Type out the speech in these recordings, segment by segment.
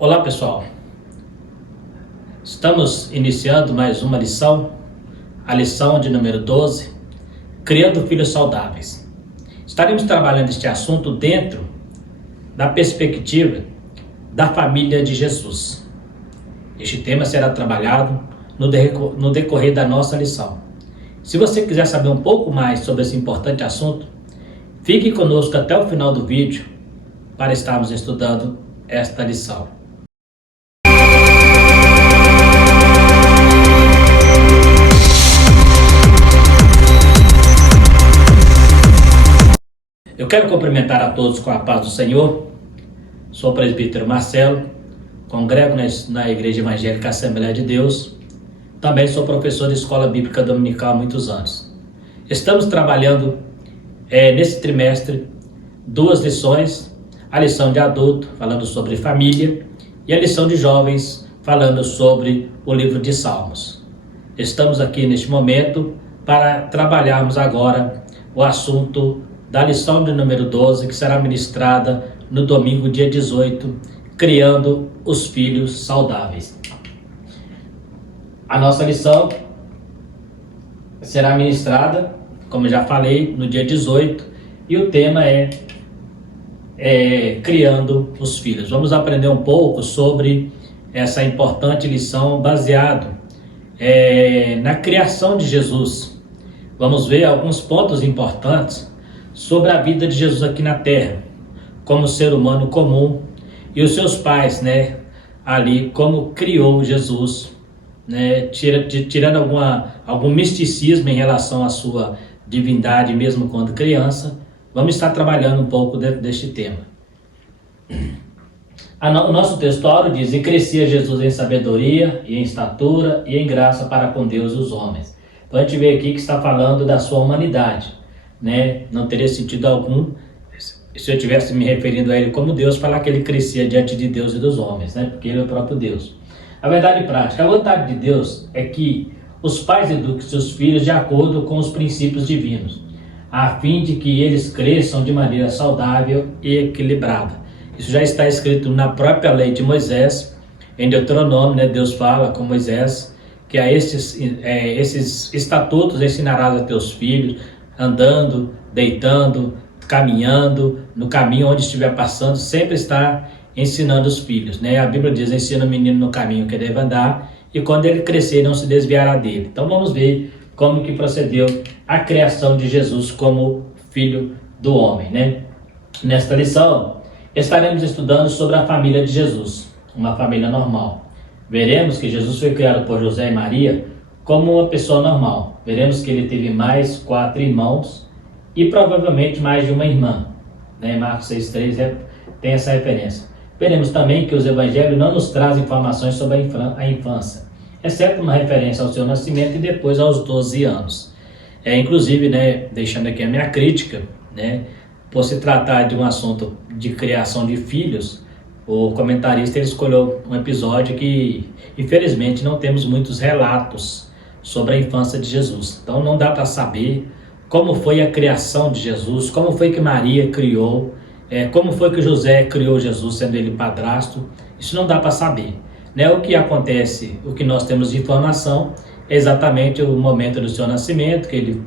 Olá pessoal, estamos iniciando mais uma lição, a lição de número 12, Criando Filhos Saudáveis. Estaremos trabalhando este assunto dentro da perspectiva da família de Jesus. Este tema será trabalhado no decorrer da nossa lição. Se você quiser saber um pouco mais sobre esse importante assunto, fique conosco até o final do vídeo para estarmos estudando esta lição. Eu quero cumprimentar a todos com a paz do Senhor. Sou o presbítero Marcelo, congrego na Igreja Evangélica Assembleia de Deus. Também sou professor de Escola Bíblica Dominical há muitos anos. Estamos trabalhando nesse trimestre 2 lições, a lição de adulto, falando sobre família, e a lição de jovens, falando sobre o livro de Salmos. Estamos aqui neste momento para trabalharmos agora o assunto da lição de número 12, que será ministrada no domingo, dia 18, Criando os Filhos Saudáveis. A nossa lição será ministrada, como já falei, no dia 18, e o tema é Criando os Filhos. Vamos aprender um pouco sobre essa importante lição baseado na criação de Jesus. Vamos ver alguns pontos importantes sobre a vida de Jesus aqui na Terra, como ser humano comum, e os seus pais, ali, como criou Jesus, tirando algum misticismo em relação à sua divindade, mesmo quando criança. Vamos estar trabalhando um pouco deste tema. O nosso textório diz: e crescia Jesus em sabedoria, e em estatura, e em graça para com Deus e os homens. Então a gente vê aqui que está falando da sua humanidade. Não teria sentido algum se eu estivesse me referindo a ele como Deus, falar que ele crescia diante de Deus e dos homens, porque ele é o próprio Deus. A verdade prática, a vontade de Deus é que os pais eduquem seus filhos de acordo com os princípios divinos, a fim de que eles cresçam de maneira saudável e equilibrada. Isso já está escrito na própria lei de Moisés, em Deuteronômio, Deus fala com Moisés que a esses estatutos ensinarás a teus filhos, andando, deitando, caminhando, no caminho onde estiver passando, sempre está ensinando os filhos. A Bíblia diz: ensina o menino no caminho que deve andar, e quando ele crescer não se desviará dele. Então vamos ver como que procedeu a criação de Jesus como filho do homem. Nesta lição, estaremos estudando sobre a família de Jesus, uma família normal. Veremos que Jesus foi criado por José e Maria como uma pessoa normal. Veremos que ele teve mais 4 irmãos e provavelmente mais de uma irmã. Marcos 6,3 tem essa referência. Veremos também que os evangelhos não nos trazem informações sobre a infância, exceto uma referência ao seu nascimento e depois aos 12 anos. Inclusive, deixando aqui a minha crítica, por se tratar de um assunto de criação de filhos, o comentarista ele escolheu um episódio que, infelizmente, não temos muitos relatos sobre a infância de Jesus. Então não dá para saber como foi a criação de Jesus, como foi que Maria criou, como foi que José criou Jesus, sendo ele padrasto. Isso não dá para saber. O que acontece, o que nós temos de informação é exatamente o momento do seu nascimento, que ele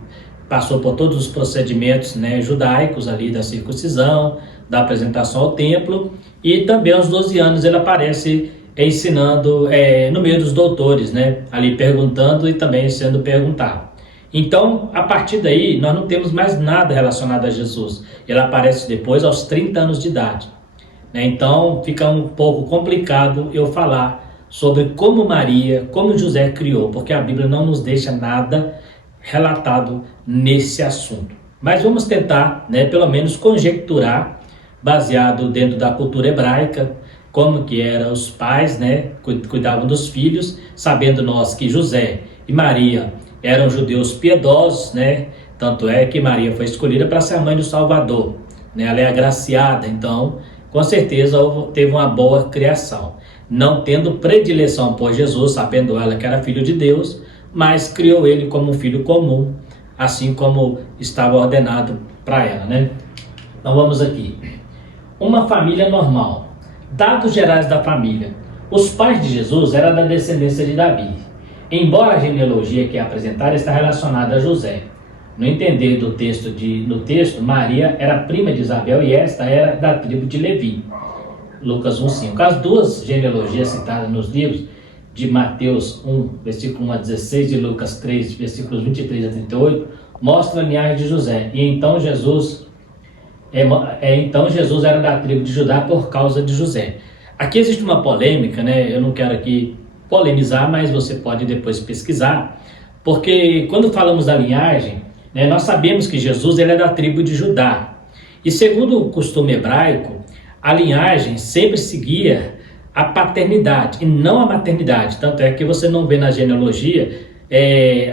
passou por todos os procedimentos judaicos ali da circuncisão, da apresentação ao templo, e também aos 12 anos ele aparece ensinando no meio dos doutores, ali perguntando e também sendo perguntado. Então, a partir daí, nós não temos mais nada relacionado a Jesus. Ele aparece depois aos 30 anos de idade. Então, fica um pouco complicado eu falar sobre como Maria, como José criou, porque a Bíblia não nos deixa nada relatado nesse assunto. Mas vamos tentar, pelo menos conjecturar, baseado dentro da cultura hebraica, como que eram os pais, cuidavam dos filhos, sabendo nós que José e Maria eram judeus piedosos, tanto é que Maria foi escolhida para ser a mãe do Salvador, ela é agraciada, então com certeza teve uma boa criação, não tendo predileção por Jesus, sabendo ela que era filho de Deus, mas criou ele como um filho comum, assim como estava ordenado para ela, Então vamos aqui. Uma família normal. Dados gerais da família. Os pais de Jesus eram da descendência de Davi, embora a genealogia que é apresentada está relacionada a José. No entender do texto, Maria era prima de Isabel e esta era da tribo de Levi. Lucas 1,5. As duas genealogias citadas nos livros de Mateus 1, versículo 1 a 16, e Lucas 3, versículos 23 a 38, mostram a linhagem de José. E então Jesus era da tribo de Judá por causa de José. Aqui existe uma polêmica, né? Eu não quero aqui polemizar, mas você pode depois pesquisar, porque quando falamos da linhagem, né, nós sabemos que Jesus ele é da tribo de Judá. E segundo o costume hebraico, a linhagem sempre seguia a paternidade e não a maternidade. Tanto é que você não vê na genealogia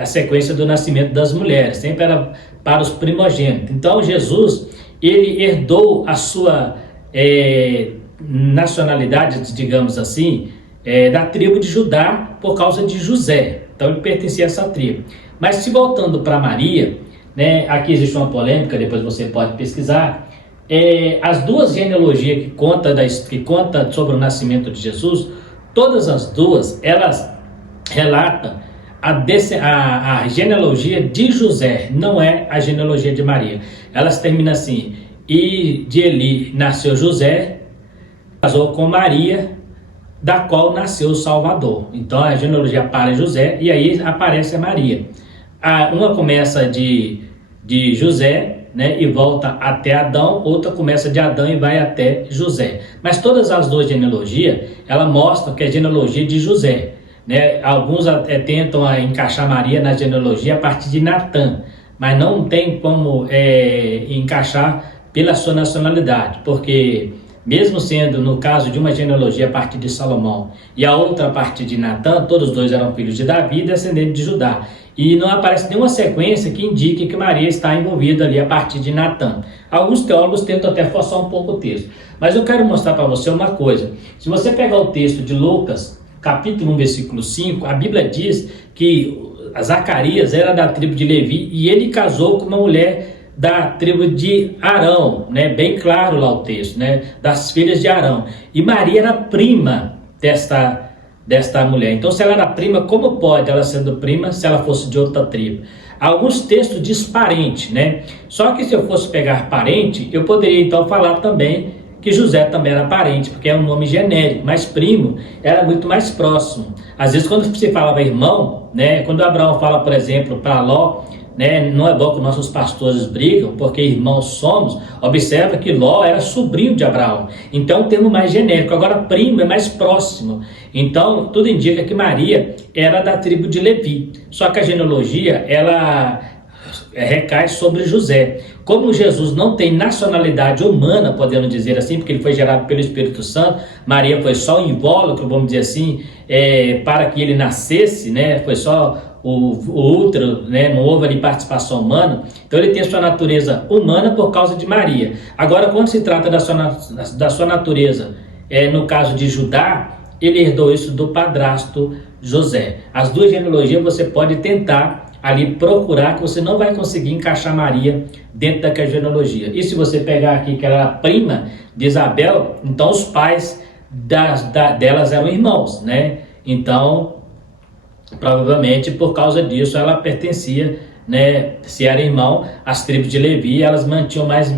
a sequência do nascimento das mulheres, sempre era para os primogênitos. Então Jesus, ele herdou a sua nacionalidade, digamos assim, da tribo de Judá por causa de José. Então ele pertencia a essa tribo. Mas se voltando para Maria, né, aqui existe uma polêmica, depois você pode pesquisar. As duas genealogias que conta sobre o nascimento de Jesus, todas as duas, elas relatam a genealogia de José, não é a genealogia de Maria. Elas terminam assim: e de Eli nasceu José, casou com Maria, da qual nasceu o Salvador. Então a genealogia para José e aí aparece a Maria. Uma começa de José, né, e volta até Adão, outra começa de Adão e vai até José. Mas todas as duas genealogias, ela mostram que é a genealogia de José, né? Alguns tentam encaixar Maria na genealogia a partir de Natã, mas não tem como encaixar pela sua nacionalidade, porque mesmo sendo no caso de uma genealogia a partir de Salomão e a outra a partir de Natã, todos dois eram filhos de Davi e descendentes de Judá. E não aparece nenhuma sequência que indique que Maria está envolvida ali a partir de Natã. Alguns teólogos tentam até forçar um pouco o texto. Mas eu quero mostrar para você uma coisa. Se você pegar o texto de Lucas, capítulo 1, versículo 5, a Bíblia diz que Zacarias era da tribo de Levi e ele casou com uma mulher da tribo de Arão, né? Bem claro lá o texto, né? Das filhas de Arão. E Maria era prima desta mulher. Então, se ela era prima, como pode ela sendo prima se ela fosse de outra tribo? Alguns textos diz parente, né? Só que se eu fosse pegar parente, eu poderia então falar também que José também era parente, porque é um nome genérico, mas primo era muito mais próximo. Às vezes, quando se falava irmão, né? Quando Abraão fala, por exemplo, para Ló, né, não é bom que nossos pastores brigam, porque irmãos somos. Observa que Ló era sobrinho de Abraão, então termo mais genérico. Agora primo é mais próximo, então tudo indica que Maria era da tribo de Levi, só que a genealogia ela recai sobre José. Como Jesus não tem nacionalidade humana, podemos dizer assim, porque ele foi gerado pelo Espírito Santo, Maria foi só um invólucro, vamos dizer assim, para que ele nascesse, né, foi só o útero, né, não houve ali participação humana, então ele tem a sua natureza humana por causa de Maria. Agora, quando se trata da sua natureza, no caso de Judá, ele herdou isso do padrasto José. As duas genealogias você pode tentar ali procurar, que você não vai conseguir encaixar Maria dentro daquela genealogia. E se você pegar aqui que ela era prima de Isabel, então os pais delas eram irmãos, né? Então provavelmente por causa disso ela pertencia, né, se era irmão, as tribos de Levi, elas mantinham mais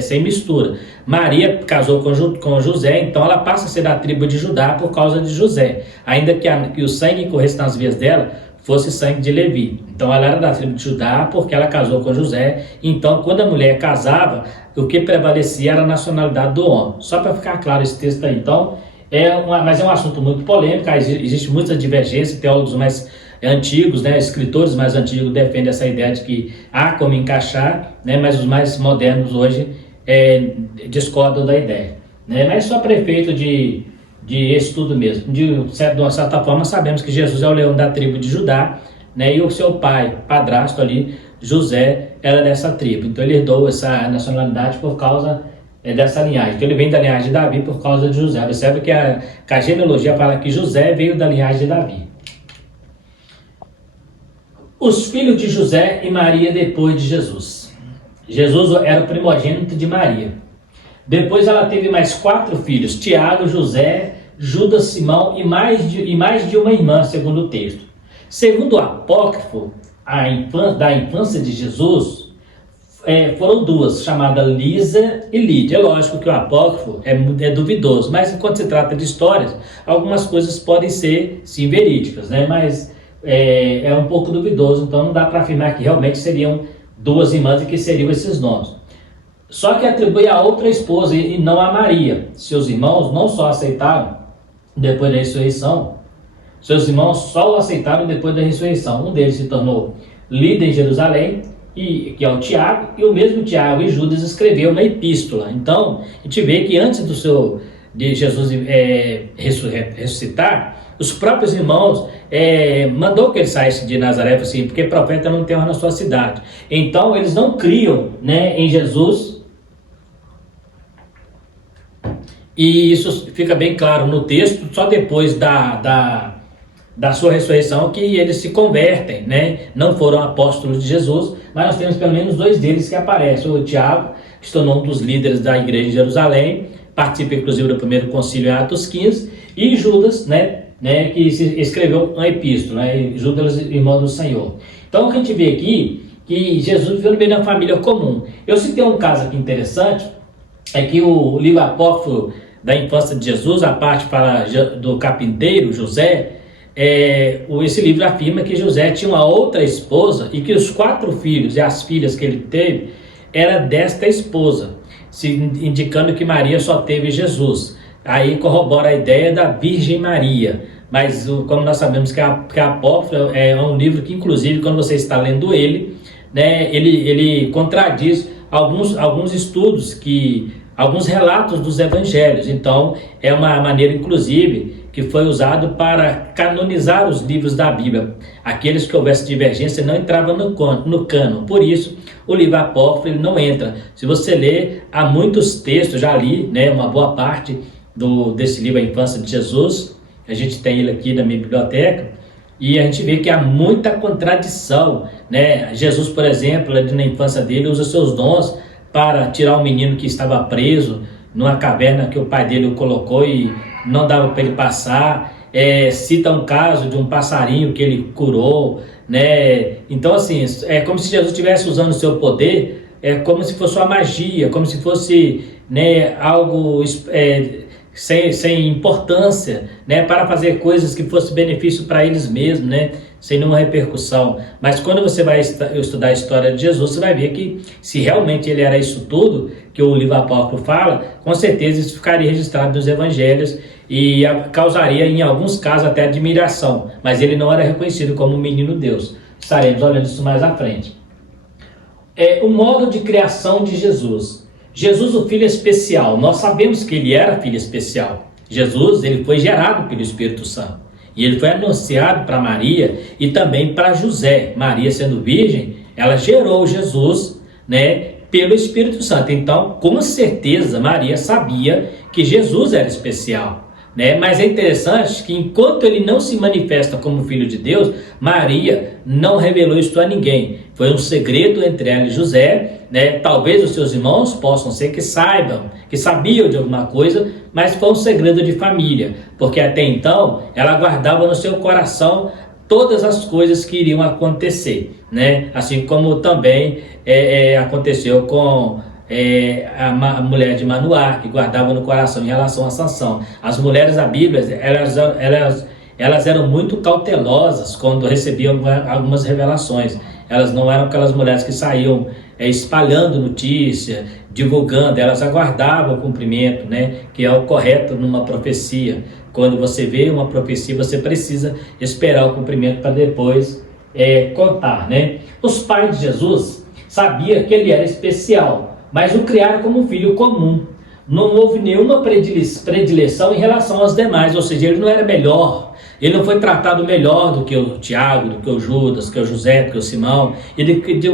sem mistura. Maria casou com José, então ela passa a ser da tribo de Judá por causa de José, ainda que o sangue que corresse nas veias dela fosse sangue de Levi. Então ela era da tribo de Judá porque ela casou com José. Então quando a mulher casava, o que prevalecia era a nacionalidade do homem. Só para ficar claro esse texto aí. Então mas é um assunto muito polêmico, existe muita divergência, teólogos mais antigos, né, escritores mais antigos defendem essa ideia de que há como encaixar, né, mas os mais modernos hoje discordam da ideia, né, mas só para efeito de estudo mesmo. De uma certa forma sabemos que Jesus é o leão da tribo de Judá, né, e o seu pai, padrasto ali, José, era dessa tribo, então ele herdou essa nacionalidade por causa dessa linhagem. Então ele vem da linhagem de Davi por causa de José. Observe que a genealogia fala que José veio da linhagem de Davi. Os filhos de José e Maria depois de Jesus. Jesus era o primogênito de Maria. Depois ela teve mais 4 filhos, Tiago, José, Judas, Simão e mais de uma irmã, segundo o texto. Segundo o apócrifo, da infância de Jesus, foram 2, chamadas Lisa e Lídia. É lógico que o apócrifo é duvidoso, mas quando se trata de histórias, algumas coisas podem ser, sim, verídicas, né? Mas é um pouco duvidoso, então não dá para afirmar que realmente seriam 2 irmãs e que seriam esses nomes. Só que atribui a outra esposa e não a Maria. Seus irmãos não só aceitaram depois da ressurreição, seus irmãos só o aceitaram depois da ressurreição. Um deles se tornou líder em Jerusalém, que é o Tiago, e o mesmo Tiago e Judas escreveu uma epístola. Então, a gente vê que antes de Jesus ressuscitar, os próprios irmãos mandou que ele saísse de Nazaré, assim, porque profeta não tem na sua cidade. Então, eles não criam, né, em Jesus. E isso fica bem claro no texto, só depois da sua ressurreição que eles se convertem, né? Não foram apóstolos de Jesus, mas nós temos pelo menos 2 deles que aparecem. O Tiago, que se tornou um dos líderes da igreja de Jerusalém, participa inclusive do primeiro concílio em Atos 15, e Judas, né, que escreveu uma epístola, né? Judas, irmão do Senhor. Então, o que a gente vê aqui, que Jesus viveu no meio da família comum. Eu citei um caso aqui interessante, é que o livro apócrifo da infância de Jesus, a parte fala do carpinteiro, José, esse livro afirma que José tinha uma outra esposa e que os 4 filhos e as filhas que ele teve era desta esposa, indicando que Maria só teve Jesus. Aí corrobora a ideia da Virgem Maria. Mas como nós sabemos que a apócrifo é um livro que, inclusive, quando você está lendo ele, né, ele contradiz alguns estudos, alguns relatos dos evangelhos. Então, é uma maneira, inclusive, que foi usado para canonizar os livros da Bíblia. Aqueles que houvesse divergência não entravam no cânon. Por isso, o livro apócrifo ele não entra. Se você ler, há muitos textos, já li, né, uma boa parte desse livro A Infância de Jesus. A gente tem ele aqui na minha biblioteca. E a gente vê que há muita contradição, né? Jesus, por exemplo, na infância dele, usa seus dons para tirar um menino que estava preso numa caverna que o pai dele o colocou e não dava para ele passar. Cita um caso de um passarinho que ele curou, né? Então, assim, é como se Jesus estivesse usando o seu poder, como se fosse uma magia, como se fosse, né, algo sem importância, né, para fazer coisas que fossem benefício para eles mesmos, né, sem nenhuma repercussão. Mas quando você vai estudar a história de Jesus, você vai ver que se realmente ele era isso tudo que o livro apócrifo fala, com certeza isso ficaria registrado nos evangelhos e causaria em alguns casos até admiração, mas ele não era reconhecido como um menino Deus. Estaremos olhando isso mais à frente. O modo de criação de Jesus. Jesus, o Filho especial, nós sabemos que ele era Filho especial. Jesus, ele foi gerado pelo Espírito Santo. E ele foi anunciado para Maria e também para José. Maria, sendo virgem, ela gerou Jesus, né, pelo Espírito Santo. Então, com certeza, Maria sabia que Jesus era especial, né? Mas é interessante que enquanto ele não se manifesta como Filho de Deus, Maria não revelou isso a ninguém. Foi um segredo entre ela e José, né? Talvez os seus irmãos possam ser que sabiam de alguma coisa, mas foi um segredo de família, porque até então ela guardava no seu coração todas as coisas que iriam acontecer, né? Assim como também aconteceu com a mulher de Manoá, que guardava no coração em relação a Sansão. As mulheres da Bíblia, elas eram muito cautelosas quando recebiam algumas revelações. Elas não eram aquelas mulheres que saíam espalhando notícia, divulgando. Elas aguardavam o cumprimento, né, que é o correto numa profecia. Quando você vê uma profecia, você precisa esperar o cumprimento para depois contar, né? Os pais de Jesus sabiam que ele era especial, mas o criaram como um filho comum. Não houve nenhuma predileção em relação aos demais, ou seja, ele não era melhor, ele não foi tratado melhor do que o Tiago, do que o Judas, do que o José, do que o Simão,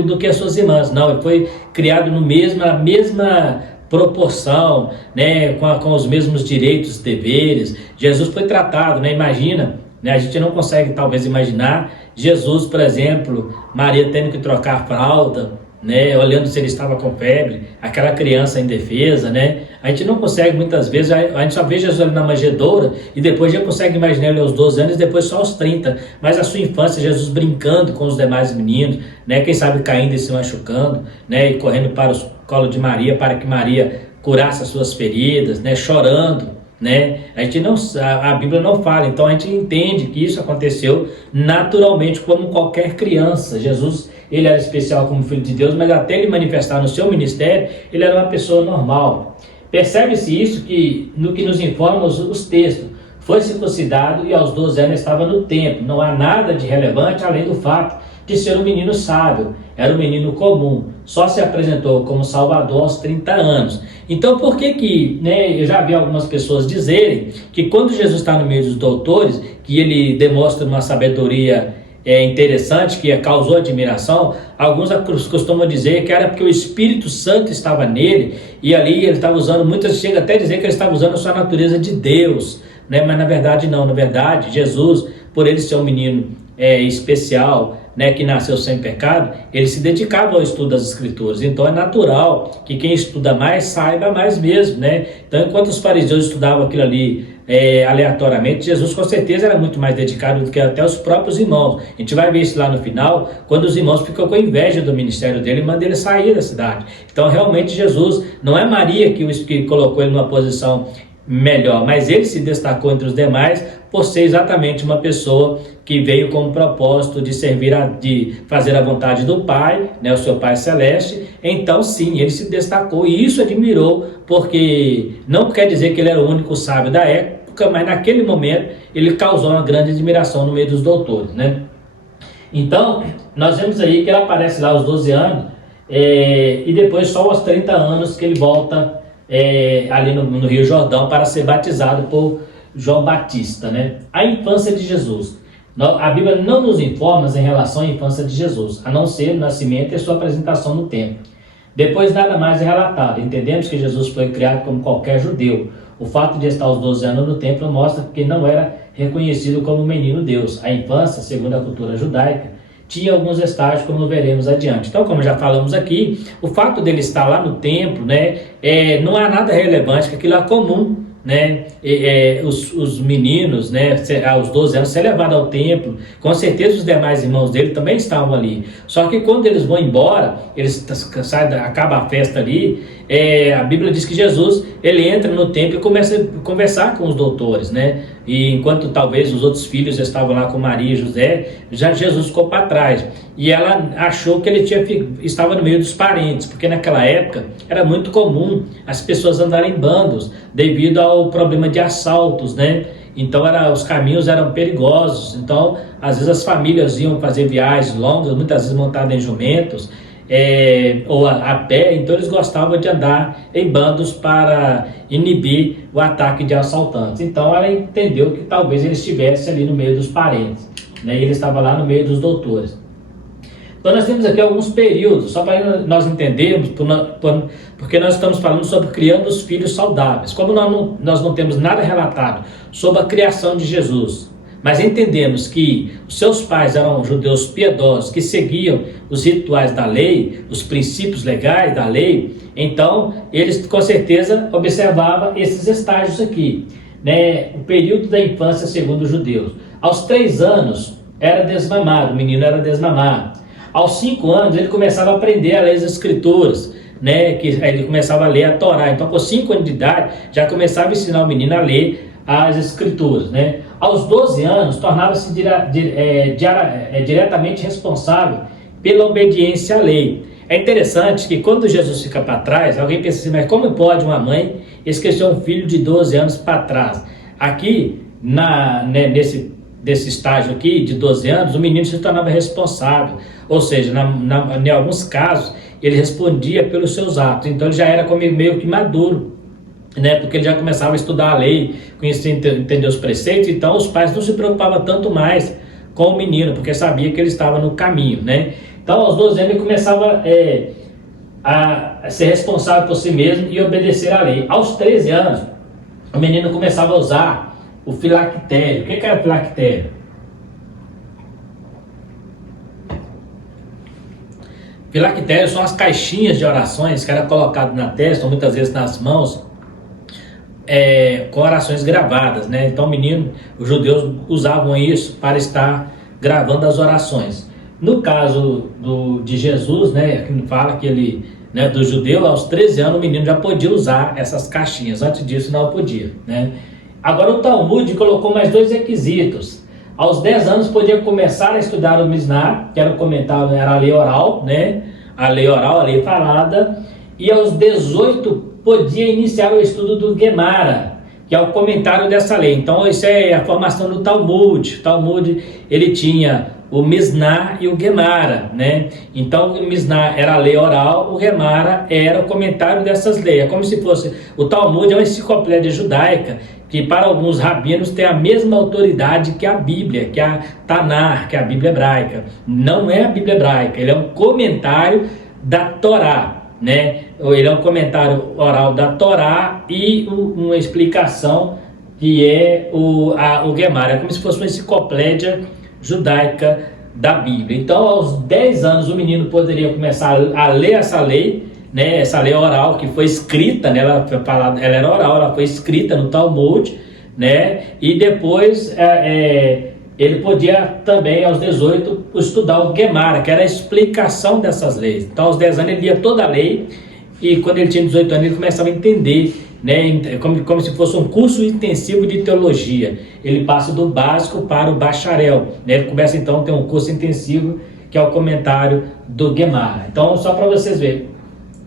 do que as suas irmãs. Não, ele foi criado na mesma proporção, né, com os mesmos direitos e deveres. Jesus foi tratado, né, imagina, né, a gente não consegue talvez imaginar Jesus, por exemplo, Maria tendo que trocar a fralda, né, olhando se ele estava com febre, aquela criança indefesa, né? A gente não consegue muitas vezes, a gente só vê Jesus ali na manjedoura e depois já consegue imaginar ele aos 12 anos, depois só aos 30. Mas a sua infância, Jesus brincando com os demais meninos, né? Quem sabe caindo e se machucando, né? E correndo para o colo de Maria, para que Maria curasse as suas feridas, né? Chorando, né? A gente não, a Bíblia não fala, então a gente entende que isso aconteceu naturalmente como qualquer criança. Jesus, ele era especial como filho de Deus, mas até ele manifestar no seu ministério, ele era uma pessoa normal. Percebe-se isso que no que nos informam os textos. Foi circuncidado e aos 12 anos estava no templo. Não há nada de relevante além do fato de ser um menino sábio. Era um menino comum. Só se apresentou como Salvador aos 30 anos. Então por que né, eu já vi algumas pessoas dizerem que quando Jesus está no meio dos doutores, que ele demonstra uma sabedoria interessante, que causou admiração, alguns costumam dizer que era porque o Espírito Santo estava nele, e ali ele estava usando, muitas chegam até a dizer que ele estava usando a sua natureza de Deus, né? Mas na verdade não, na verdade Jesus, por ele ser um menino especial, né, que nasceu sem pecado, ele se dedicava ao estudo das Escrituras. Então é natural que quem estuda mais saiba mais mesmo, né? Então enquanto os fariseus estudavam aquilo ali aleatoriamente, Jesus com certeza era muito mais dedicado do que até os próprios irmãos. A gente vai ver isso lá no final, quando os irmãos ficam com inveja do ministério dele e mandam ele sair da cidade. Então realmente Jesus, não é Maria que colocou ele numa posição melhor, mas ele se destacou entre os demais por ser exatamente uma pessoa que veio com o propósito de servir, de fazer a vontade do Pai, né, o seu Pai Celeste. Então sim, ele se destacou e isso admirou, porque não quer dizer que ele era o único sábio da época, mas naquele momento ele causou uma grande admiração no meio dos doutores, né? Então nós vemos aí que ele aparece lá aos 12 anos e depois só aos 30 anos que ele volta ali no Rio Jordão para ser batizado por João Batista, né? A infância de Jesus. A Bíblia não nos informa em relação à infância de Jesus, a não ser o nascimento e sua apresentação no templo. Depois nada mais é relatado. Entendemos que Jesus foi criado como qualquer judeu. O fato de estar aos 12 anos no templo mostra que não era reconhecido como menino Deus. A infância, segundo a cultura judaica, tinha alguns estágios, como veremos adiante. Então, como já falamos aqui, o fato dele estar lá no templo, né, não há nada relevante, que aquilo é comum, né? Os meninos, né, aos 12 anos, ser levado ao templo. Com certeza os demais irmãos dele também estavam ali. Só que quando eles vão embora, eles acaba a festa ali, a Bíblia diz que Jesus, ele entra no templo e começa a conversar com os doutores, né? E enquanto talvez os outros filhos estavam lá com Maria e José, já Jesus ficou para trás. E ela achou que ele estava no meio dos parentes, porque naquela época era muito comum as pessoas andarem em bandos, devido ao problema de assaltos, né? Então os caminhos eram perigosos. Então, às vezes as famílias iam fazer viagens longas, muitas vezes montadas em jumentos, ou a pé, então eles gostavam de andar em bandos para inibir o ataque de assaltantes. Então ela entendeu que talvez ele estivesse ali no meio dos parentes, né? E ele estava lá no meio dos doutores. Então nós temos aqui alguns períodos, só para nós entendermos, porque nós estamos falando sobre criando os filhos saudáveis. Como nós não temos nada relatado sobre a criação de Jesus, mas entendemos que os seus pais eram judeus piedosos, que seguiam os rituais da lei, os princípios legais da lei, então eles com certeza observavam esses estágios aqui, né? O período da infância segundo os judeus. Aos 3 anos era desmamado, o menino era desmamado. Aos 5 anos ele começava a aprender a ler as escrituras, né? Que ele começava a ler a Torá. Então com 5 anos de idade já começava a ensinar o menino a ler as escrituras, né? Aos 12 anos tornava-se diretamente responsável pela obediência à lei. É interessante que quando Jesus fica para trás, alguém pensa assim, mas como pode uma mãe esquecer um filho de 12 anos para trás? Aqui, desse estágio aqui, de 12 anos, o menino se tornava responsável. Ou seja, em alguns casos, ele respondia pelos seus atos. Então ele já era meio que maduro, né? Porque ele já começava a estudar a lei, conhecer, entender os preceitos. Então os pais não se preocupavam tanto mais com o menino, porque sabia que ele estava no caminho, né? Então aos 12 anos ele começava a ser responsável por si mesmo e obedecer à lei. Aos 13 anos, o menino começava a usar o filactério. O que era o filactério? Filactérios são as caixinhas de orações que eram colocadas na testa, ou muitas vezes nas mãos, com orações gravadas, né? Então os judeus usavam isso para estar gravando as orações. No caso de Jesus, né, que fala que ele, né, do judeu, aos 13 anos o menino já podia usar essas caixinhas, antes disso não podia, né? Agora o Talmud colocou mais 2 requisitos. Aos 10 anos podia começar a estudar o Misná, que era o comentário, era a lei oral, né? A lei oral, a lei falada, e aos 18 podia iniciar o estudo do Gemara, que é o comentário dessa lei. Então isso é a formação do Talmud. O Talmud, ele tinha o Misná e o Gemara, né? Então o Misná era a lei oral, o Gemara era o comentário dessas leis. É como se fosse, o Talmud é uma enciclopédia judaica, que para alguns rabinos tem a mesma autoridade que a Bíblia, que a Tanar, que é a Bíblia hebraica. Não é a Bíblia hebraica, ele é um comentário da Torá, né? Ele é um comentário oral da Torá e uma explicação que é o Gemara. É como se fosse uma enciclopédia judaica da Bíblia. Então, aos 10 anos, o menino poderia começar a ler essa lei, né? Essa lei oral que foi escrita, né? Ela era oral, ela foi escrita no Talmud, né? E depois ele podia também, aos 18, estudar o Gemara, que era a explicação dessas leis. Então, aos 10 anos, ele lia toda a lei, e quando ele tinha 18 anos, ele começava a entender, né? Como se fosse um curso intensivo de teologia. Ele passa do básico para o bacharel, né? Ele começa, então, a ter um curso intensivo, que é o comentário do Gemara. Então, só para vocês verem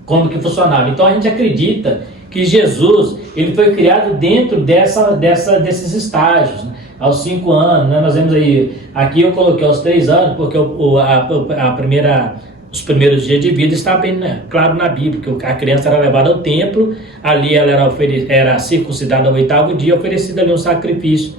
como que funcionava. Então, a gente acredita que Jesus, ele foi criado dentro desses estágios, né? Aos 5 anos, né? Nós vemos aí, aqui eu coloquei aos 3 anos, porque os primeiros dias de vida está bem, né, claro na Bíblia, que a criança era levada ao templo, ali ela era circuncidada ao 8º dia, oferecida ali um sacrifício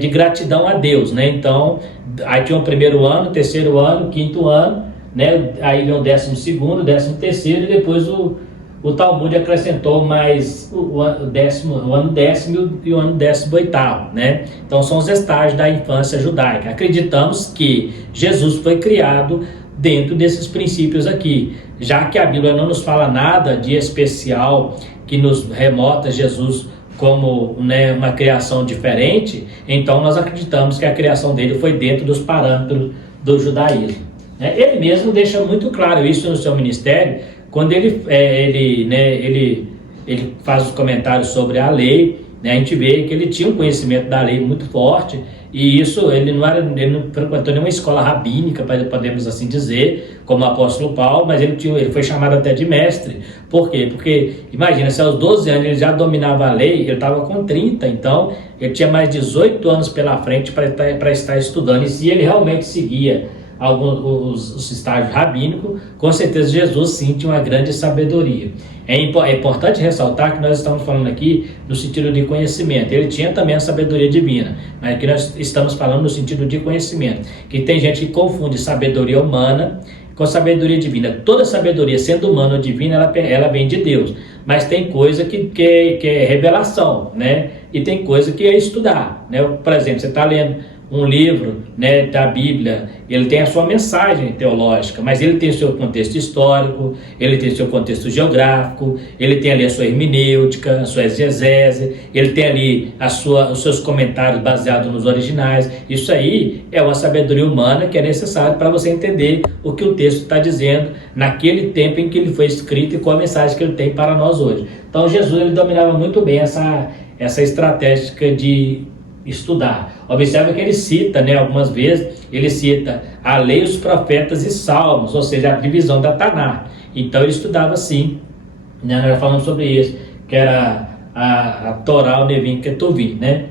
de gratidão a Deus, né? Então, aí tinha o 1º ano, 3º ano, 5º ano, né? Aí vem o 12º, 13º, e depois o Talmud acrescentou mais o ano 10º e o ano 18º, né? Então são os estágios da infância judaica. Acreditamos que Jesus foi criado dentro desses princípios aqui, já que a Bíblia não nos fala nada de especial que nos remota Jesus como, né, uma criação diferente. Então nós acreditamos que a criação dele foi dentro dos parâmetros do judaísmo. Ele mesmo deixa muito claro isso no seu ministério, quando ele faz os comentários sobre a lei, né? A gente vê que ele tinha um conhecimento da lei muito forte, e isso ele não frequentou nenhuma escola rabínica, podemos assim dizer, como o apóstolo Paulo, mas ele foi chamado até de mestre. Por quê? Porque, imagina, se aos 12 anos ele já dominava a lei, ele estava com 30, então ele tinha mais 18 anos pela frente para estar estudando, e se ele realmente seguia os estágios rabínicos, com certeza Jesus sim tinha uma grande sabedoria. É importante ressaltar que nós estamos falando aqui no sentido de conhecimento. Ele tinha também a sabedoria divina, mas aqui nós estamos falando no sentido de conhecimento, que tem gente que confunde sabedoria humana com sabedoria divina. Toda sabedoria, sendo humana ou divina, ela vem de Deus, mas tem coisa que é revelação, né? E tem coisa que é estudar, né? Por exemplo, você está lendo um livro, né, da Bíblia, ele tem a sua mensagem teológica, mas ele tem o seu contexto histórico, ele tem o seu contexto geográfico, ele tem ali a sua hermenêutica, a sua exegese, ele tem ali os seus comentários baseados nos originais. Isso aí é uma sabedoria humana que é necessária para você entender o que o texto está dizendo naquele tempo em que ele foi escrito e qual a mensagem que ele tem para nós hoje. Então Jesus, ele dominava muito bem essa estratégia de estudar. Observa que ele cita, né, algumas vezes, ele cita a lei, os profetas e salmos, ou seja, a divisão da Taná. Então ele estudava assim, né? Nós já falamos sobre isso, que era a Torá, o Nevim, Ketuvim, né?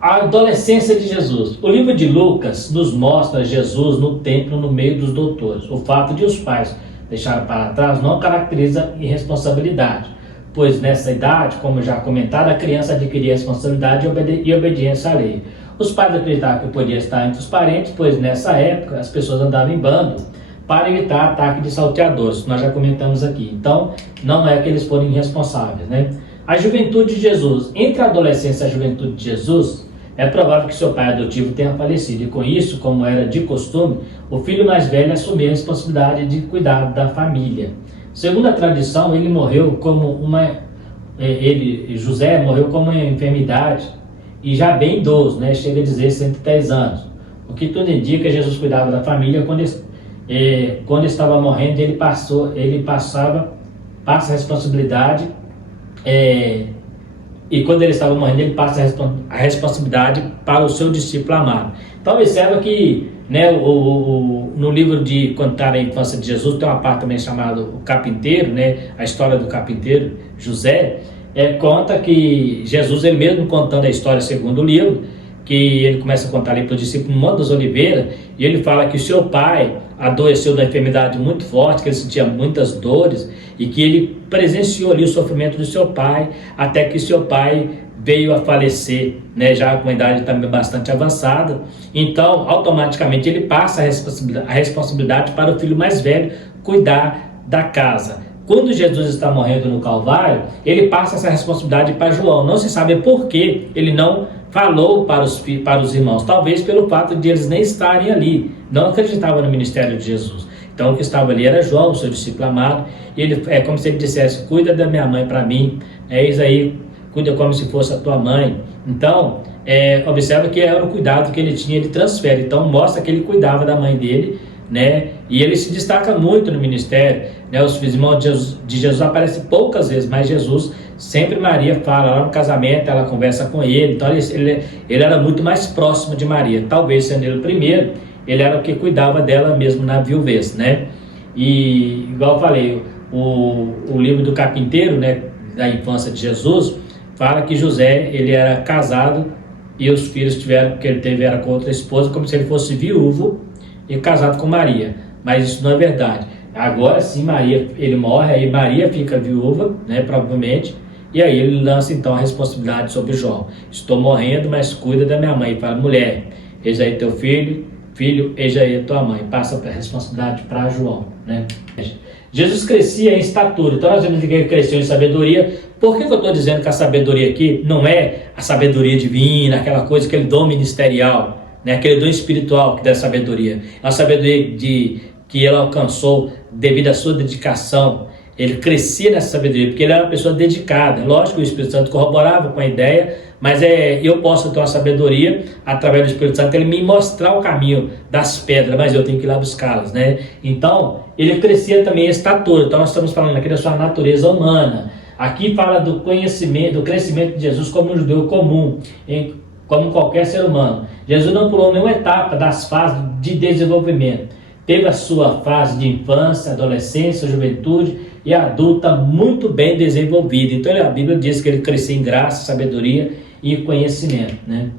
A adolescência de Jesus. O livro de Lucas nos mostra Jesus no templo, no meio dos doutores. O fato de os pais deixarem para trás não caracteriza irresponsabilidade, pois nessa idade, como já comentado, a criança adquiria responsabilidade e obediência à lei. Os pais acreditavam que podia estar entre os parentes, pois nessa época as pessoas andavam em bando para evitar ataque de salteadores, nós já comentamos aqui. Então, não é que eles foram irresponsáveis, né? A juventude de Jesus. Entre a adolescência e a juventude de Jesus, é provável que seu pai adotivo tenha falecido, e com isso, como era de costume, o filho mais velho assumiu a responsabilidade de cuidar da família. Segundo a tradição, ele morreu como José morreu com uma enfermidade, e já bem idoso, né? Chega a dizer 110 anos. O que tudo indica que Jesus cuidava da família. Quando estava morrendo, passa a responsabilidade, e quando ele estava morrendo, ele passa a responsabilidade para o seu discípulo amado. Então observa que, né, no livro de Contar a Infância de Jesus, tem uma parte também chamada O Carpinteiro, né, a história do carpinteiro José, conta que Jesus, ele mesmo contando a história segundo o livro, que ele começa a contar ali para o discípulo Monte das Oliveiras, e ele fala que o seu pai adoeceu da enfermidade muito forte, que ele sentia muitas dores, e que ele presenciou ali o sofrimento do seu pai, até que seu pai veio a falecer, né, já com uma idade também bastante avançada. Então, automaticamente, ele passa a responsabilidade para o filho mais velho cuidar da casa. Quando Jesus está morrendo no Calvário, ele passa essa responsabilidade para João. Não se sabe por que ele não falou para os irmãos, talvez pelo fato de eles nem estarem ali, não acreditavam no ministério de Jesus. Então o que estava ali era João, o seu discípulo amado, e ele, é como se ele dissesse: cuida da minha mãe para mim, isso aí, cuida como se fosse a tua mãe. Então, observa que era o cuidado que ele tinha, ele transfere, então mostra que ele cuidava da mãe dele, né? E ele se destaca muito no ministério, né? Os irmãos de Jesus aparecem poucas vezes, mas Jesus sempre, Maria fala lá no casamento, ela conversa com ele, então ele era muito mais próximo de Maria, talvez sendo ele o primeiro, ele era o que cuidava dela mesmo na viuvez, né? E igual eu falei, o livro do Carpinteiro, né, da infância de Jesus, fala que José, ele era casado, e os filhos que ele teve era com outra esposa, como se ele fosse viúvo e casado com Maria, mas isso não é verdade. Agora sim, ele morre, aí Maria fica viúva, né, provavelmente, e aí ele lança então a responsabilidade sobre João: estou morrendo, mas cuida da minha mãe. E fala: mulher, eis aí teu filho, eis aí a tua mãe. Passa a responsabilidade para João, né? Jesus crescia em estatura, então nós vemos que ele cresceu em sabedoria. Por que eu estou dizendo que a sabedoria aqui não é a sabedoria divina, aquela coisa, aquele dom ministerial, né? Aquele dom espiritual que dá sabedoria? É uma sabedoria que ele alcançou devido à sua dedicação. Ele crescia nessa sabedoria, porque ele era uma pessoa dedicada. Lógico que o Espírito Santo corroborava com a ideia, mas eu posso ter uma sabedoria, através do Espírito Santo, ele me mostrar o caminho das pedras, mas eu tenho que ir lá buscá-las, né? Então, ele crescia também em estatura. Então, nós estamos falando aqui da sua natureza humana. Aqui fala do conhecimento, do crescimento de Jesus como um judeu comum, como qualquer ser humano. Jesus não pulou nenhuma etapa das fases de desenvolvimento. Teve a sua fase de infância, adolescência, juventude e adulta muito bem desenvolvida. Então a Bíblia diz que ele cresceu em graça, sabedoria e conhecimento, né?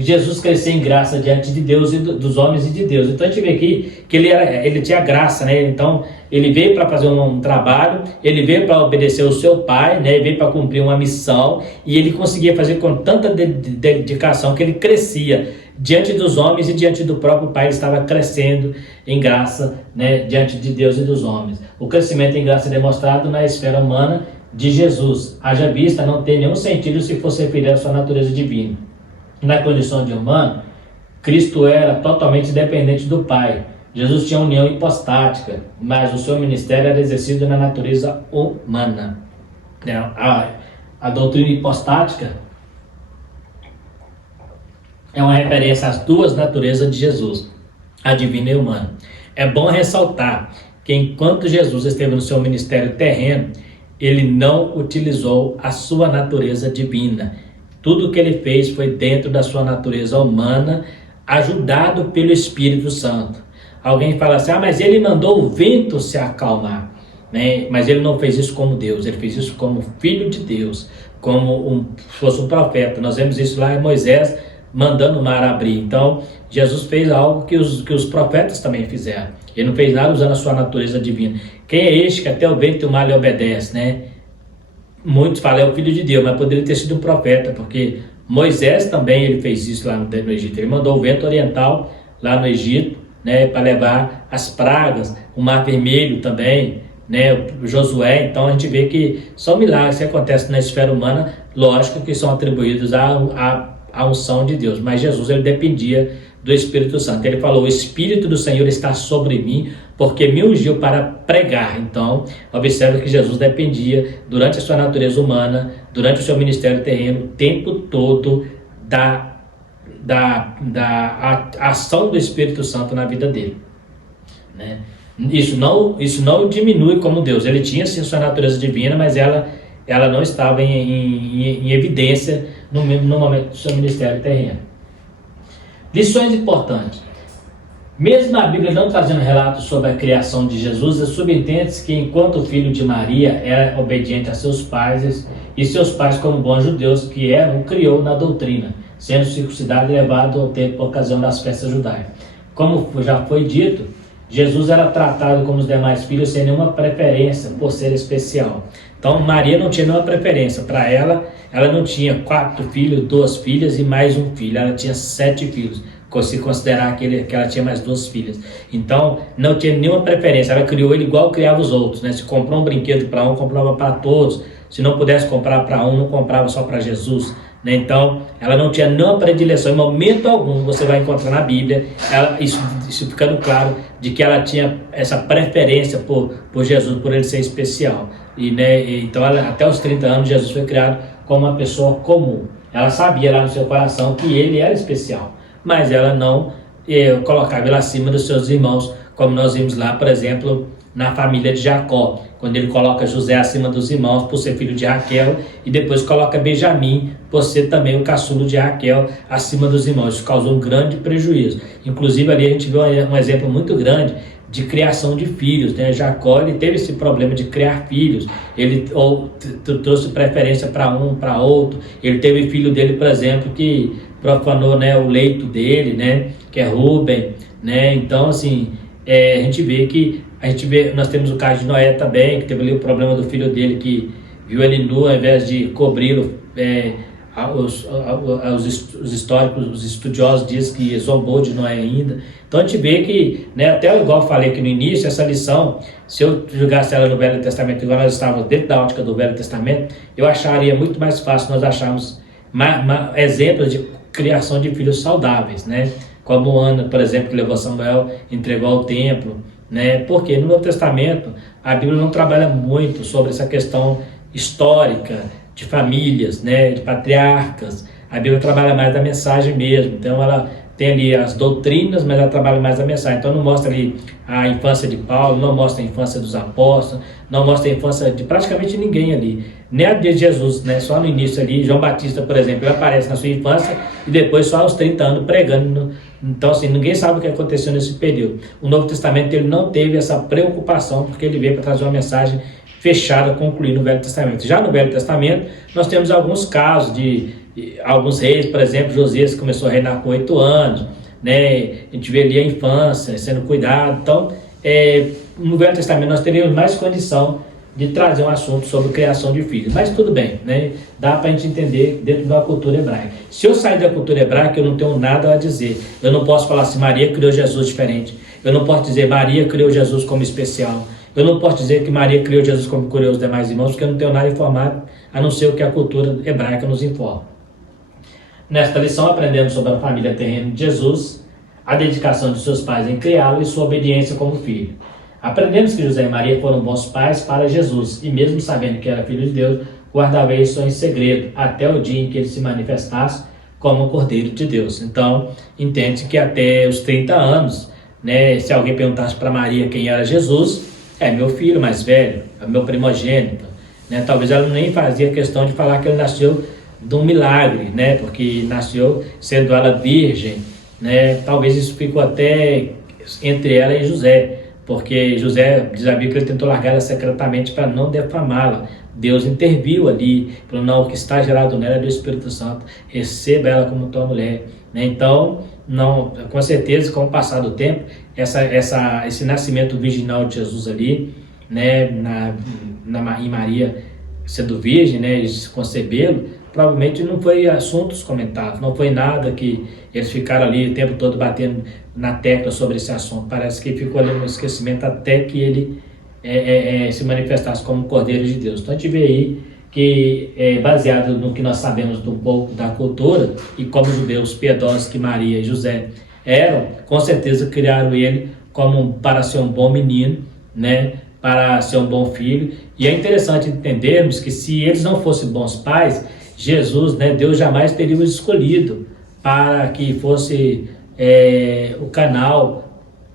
Jesus cresceu em graça diante de Deus e dos homens e de Deus. Então a gente vê aqui que ele tinha graça, né? Então ele veio para fazer um trabalho, ele veio para obedecer ao seu pai, né? Ele veio para cumprir uma missão, e ele conseguia fazer com tanta dedicação que ele crescia diante dos homens e diante do próprio pai. Ele estava crescendo em graça, né? Diante de Deus e dos homens. O crescimento em graça é demonstrado na esfera humana de Jesus. Haja vista, não tem nenhum sentido se for se referir à sua natureza divina. Na condição de humano, Cristo era totalmente dependente do Pai. Jesus tinha união hipostática, mas o seu ministério era exercido na natureza humana. A doutrina hipostática é uma referência às duas naturezas de Jesus, a divina e a humana. É bom ressaltar que enquanto Jesus esteve no seu ministério terreno, ele não utilizou a sua natureza divina. Tudo o que ele fez foi dentro da sua natureza humana, ajudado pelo Espírito Santo. Alguém fala assim: mas ele mandou o vento se acalmar, né? Mas ele não fez isso como Deus, ele fez isso como filho de Deus, como fosse um profeta. Nós vemos isso lá em Moisés, mandando o mar abrir. Então, Jesus fez algo que os profetas também fizeram. Ele não fez nada usando a sua natureza divina. Quem é este que até o vento e o mar lhe obedece, né? Muitos falam: é o filho de Deus, mas poderia ter sido um profeta, porque Moisés também ele fez isso lá no Egito. Ele mandou o vento oriental lá no Egito, né, para levar as pragas, o mar vermelho também, né, Josué. Então a gente vê que são milagres que acontecem na esfera humana, lógico que são atribuídos à unção de Deus, mas Jesus, ele dependia do Espírito Santo. Ele falou: o Espírito do Senhor está sobre mim, porque me ungiu para pregar. Então, observa que Jesus dependia, durante a sua natureza humana, durante o seu ministério terreno, o tempo todo da ação do Espírito Santo na vida dele, né? Isso não diminui como Deus. Ele tinha sim sua natureza divina, mas ela não estava em evidência no momento do seu ministério terreno. Lições importantes. Mesmo a Bíblia não trazendo relatos sobre a criação de Jesus, subentende-se que enquanto o filho de Maria era obediente a seus pais, e seus pais, como bons judeus que eram, o criou na doutrina, sendo circuncidado e levado ao templo por ocasião das festas judaicas. Como já foi dito, Jesus era tratado como os demais filhos, sem nenhuma preferência por ser especial. Então Maria não tinha nenhuma preferência. Para ela não tinha 4 filhos, 2 filhas e mais um filho. Ela tinha 7 filhos, se considerar que ela tinha mais 2 filhas. Então não tinha nenhuma preferência. Ela criou ele igual criava os outros, né? Se comprou um brinquedo para um, comprava para todos. Se não pudesse comprar para um, não comprava só para Jesus, né? Então ela não tinha nenhuma predileção. Em momento algum você vai encontrar na Bíblia isso ficando claro, de que ela tinha essa preferência por Jesus, por ele ser especial. Então até os 30 anos Jesus foi criado como uma pessoa comum. Ela sabia lá no seu coração que ele era especial, mas ela não colocava ele acima dos seus irmãos, como nós vimos lá, por exemplo, na família de Jacó, quando ele coloca José acima dos irmãos por ser filho de Raquel, e depois coloca Benjamim por ser também o caçulo de Raquel acima dos irmãos. Isso causou um grande prejuízo. Inclusive ali a gente vê um exemplo muito grande de criação de filhos, né? Jacó, ele teve esse problema de criar filhos. Ele trouxe preferência para um, para outro. Ele teve filho dele, por exemplo, que profanou, né, o leito dele, né, que é Rúben, né? Então assim, nós temos o caso de Noé também, que teve ali o problema do filho dele, que viu ele nu, ao invés de cobri-lo. Os históricos, os estudiosos dizem que zombou de Noé ainda. Então a gente vê que, né, até igual eu falei aqui no início, essa lição, se eu julgasse ela no Velho Testamento, igual nós estávamos dentro da ótica do Velho Testamento, eu acharia muito mais fácil nós acharmos exemplos de criação de filhos saudáveis, né? Como Ana, por exemplo, que levou Samuel, entregou ao templo, né? Porque no Novo Testamento a Bíblia não trabalha muito sobre essa questão histórica de famílias, né, de patriarcas. A Bíblia trabalha mais da mensagem mesmo. Então ela tem ali as doutrinas, mas ela trabalha mais a mensagem. Então não mostra ali a infância de Paulo, não mostra a infância dos apóstolos, não mostra a infância de praticamente ninguém ali, nem a de Jesus, né? Só no início ali, João Batista, por exemplo, ele aparece na sua infância e depois só aos 30 anos pregando. Então assim, ninguém sabe o que aconteceu nesse período. O Novo Testamento ele não teve essa preocupação, porque ele veio para trazer uma mensagem fechada, concluindo o Velho Testamento. Já no Velho Testamento, nós temos alguns casos de alguns reis, por exemplo, Josias começou a reinar com 8 anos, né? A gente vê ali a infância sendo cuidado. Então, no Velho Testamento nós teríamos mais condição de trazer um assunto sobre criação de filhos. Mas tudo bem, né? Dá para a gente entender dentro da cultura hebraica. Se eu sair da cultura hebraica, eu não tenho nada a dizer. Eu não posso falar assim, Maria criou Jesus diferente. Eu não posso dizer, Maria criou Jesus como especial. Eu não posso dizer que Maria criou Jesus como criou os demais irmãos, porque eu não tenho nada informado, a não ser o que a cultura hebraica nos informa. Nesta lição aprendemos sobre a família terrena de Jesus, a dedicação de seus pais em criá-lo e sua obediência como filho. Aprendemos que José e Maria foram bons pais para Jesus, e mesmo sabendo que era filho de Deus, guardava isso em segredo, até o dia em que ele se manifestasse como o Cordeiro de Deus. Então, entende que até os 30 anos, né, se alguém perguntasse para Maria quem era Jesus, é meu filho mais velho, é meu primogênito, né? Talvez ela nem fazia questão de falar que ele nasceu de um milagre, né? Porque nasceu sendo ela virgem, né? Talvez isso ficou até entre ela e José, porque José diz a Bíblia que ele tentou largar ela secretamente para não defamá-la. Deus interviu ali, falou, não, o que está gerado nela é do Espírito Santo, receba ela como tua mulher, né? Então, não, com certeza, com o passar do tempo, esse nascimento virginal de Jesus ali, né, em Maria sendo virgem, né, e concebê-lo, provavelmente não foi assuntos comentados, não foi nada que eles ficaram ali o tempo todo batendo na tecla sobre esse assunto. Parece que ficou ali no esquecimento até que ele se manifestasse como Cordeiro de Deus. Então a gente vê aí que, baseado no que nós sabemos um pouco da cultura, e como judeus piedosos que Maria e José eram, com certeza criaram ele como para ser um bom menino, né, para ser um bom filho. E é interessante entendermos que se eles não fossem bons pais, Jesus, né, Deus jamais teria os escolhido para que fosse o canal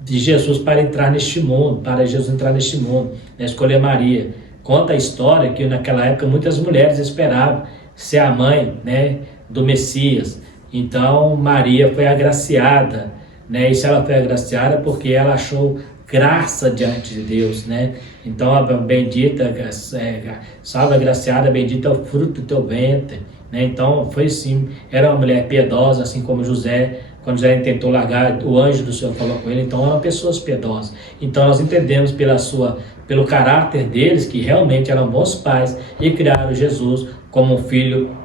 de Jesus para entrar neste mundo, para Jesus entrar neste mundo, né, escolher Maria. Conta a história que naquela época muitas mulheres esperavam ser a mãe, né, do Messias. Então Maria foi agraciada, né, e se ela foi agraciada porque ela achou graça diante de Deus, né? Então a bendita, salve agraciada, bendita é o fruto do teu ventre, né? Então foi sim, era uma mulher piedosa, assim como José. Quando José tentou largar, o anjo do Senhor falou com ele. Então eram pessoas piedosas. Então nós entendemos pelo caráter deles que realmente eram bons pais e criaram Jesus como um filho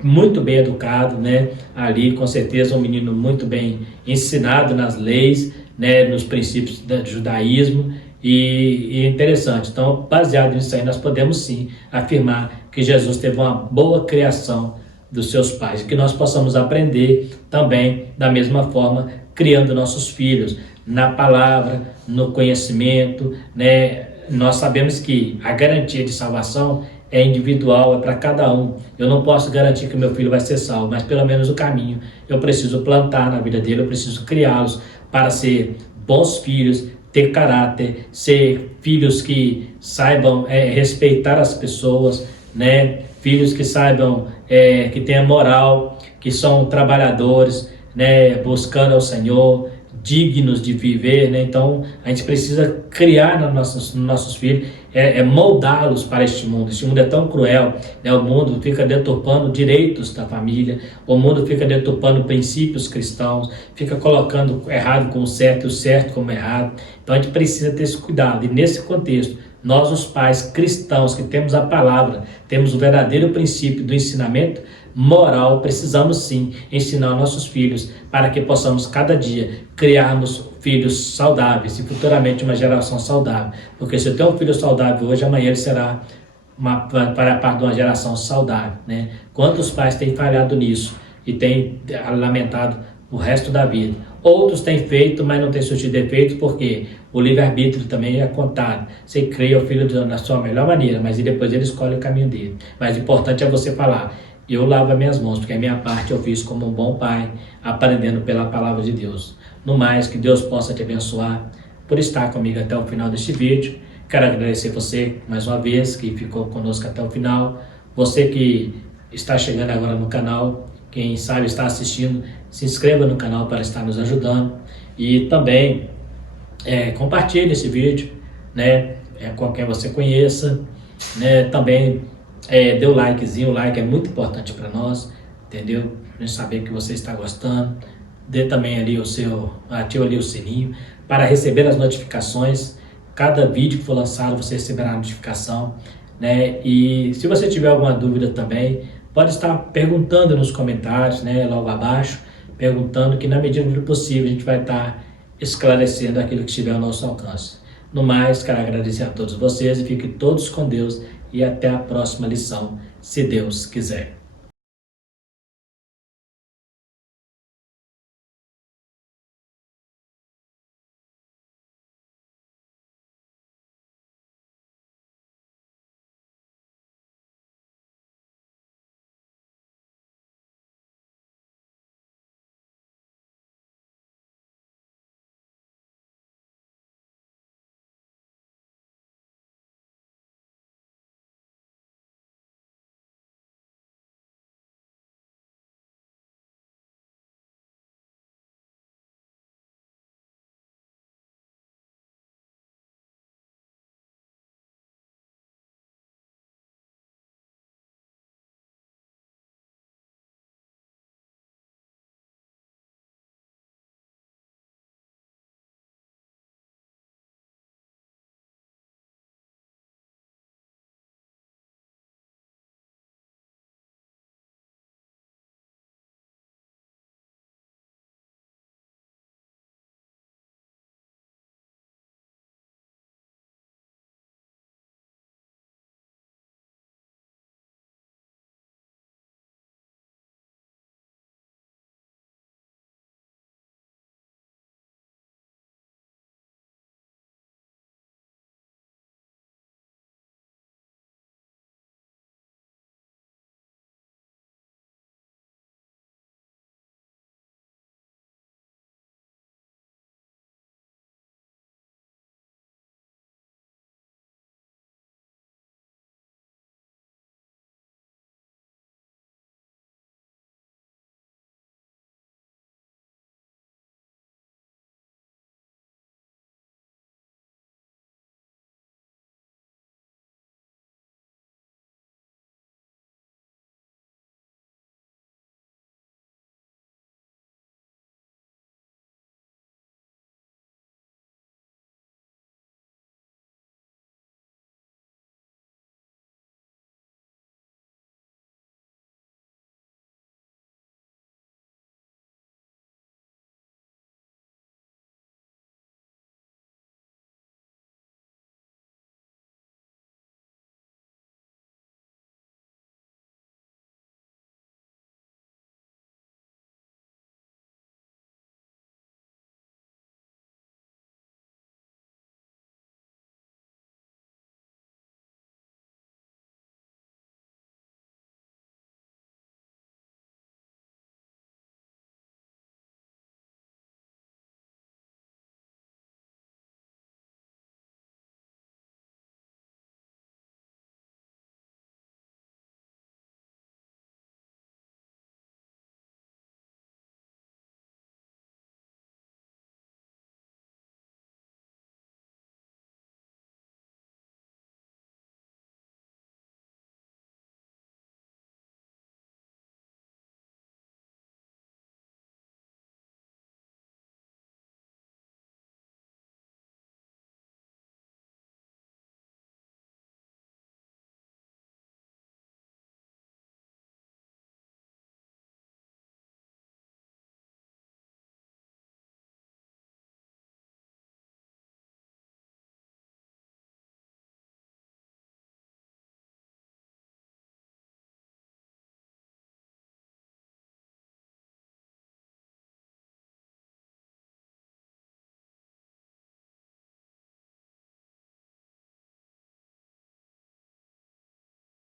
muito bem educado, né? Ali com certeza um menino muito bem ensinado nas leis, né? Nos princípios do judaísmo. E interessante, então baseado nisso aí nós podemos sim afirmar que Jesus teve uma boa criação dos seus pais, que nós possamos aprender também da mesma forma, criando nossos filhos na palavra, no conhecimento, né? Nós sabemos que a garantia de salvação é individual, é para cada um. Eu não posso garantir que meu filho vai ser salvo, mas pelo menos o caminho eu preciso plantar na vida dele, eu preciso criá-los para ser bons filhos, ter caráter, ser filhos que saibam respeitar as pessoas, né? Filhos que saibam, que tenham moral, que são trabalhadores, né? Buscando ao Senhor, dignos de viver, né? Então a gente precisa criar nos nossos filhos, moldá-los para este mundo. Este mundo é tão cruel, né? O mundo fica deturpando direitos da família, o mundo fica deturpando princípios cristãos, fica colocando o errado como certo e o certo como errado. Então a gente precisa ter esse cuidado. E nesse contexto, nós, os pais cristãos que temos a palavra, temos o verdadeiro princípio do ensinamento moral, precisamos sim ensinar nossos filhos para que possamos cada dia criarmos filhos saudáveis e futuramente uma geração saudável. Porque se eu tenho um filho saudável hoje, amanhã ele será para parte de uma geração saudável, né? Quantos pais têm falhado nisso e têm lamentado o resto da vida? Outros têm feito, mas não têm surtido efeito, porque o livre-arbítrio também é contado. Você cria o filho na sua melhor maneira, mas depois ele escolhe o caminho dele. Mas o importante é você falar: eu lavo as minhas mãos, porque a minha parte eu fiz como um bom pai, aprendendo pela palavra de Deus. No mais, que Deus possa te abençoar por estar comigo até o final deste vídeo. Quero agradecer você mais uma vez que ficou conosco até o final. Você que está chegando agora no canal, quem sabe está assistindo, se inscreva no canal para estar nos ajudando. E também compartilhe esse vídeo, né, com quem você conheça, né? Também dê o likezinho, o like é muito importante para nós, entendeu? A gente saber que você está gostando. Dê também ali ative ali o sininho para receber as notificações. Cada vídeo que for lançado você receberá a notificação, né? E se você tiver alguma dúvida também, pode estar perguntando nos comentários, né, logo abaixo, perguntando, que na medida do possível a gente vai estar esclarecendo aquilo que estiver ao nosso alcance. No mais, quero agradecer a todos vocês e fiquem todos com Deus e até a próxima lição, se Deus quiser.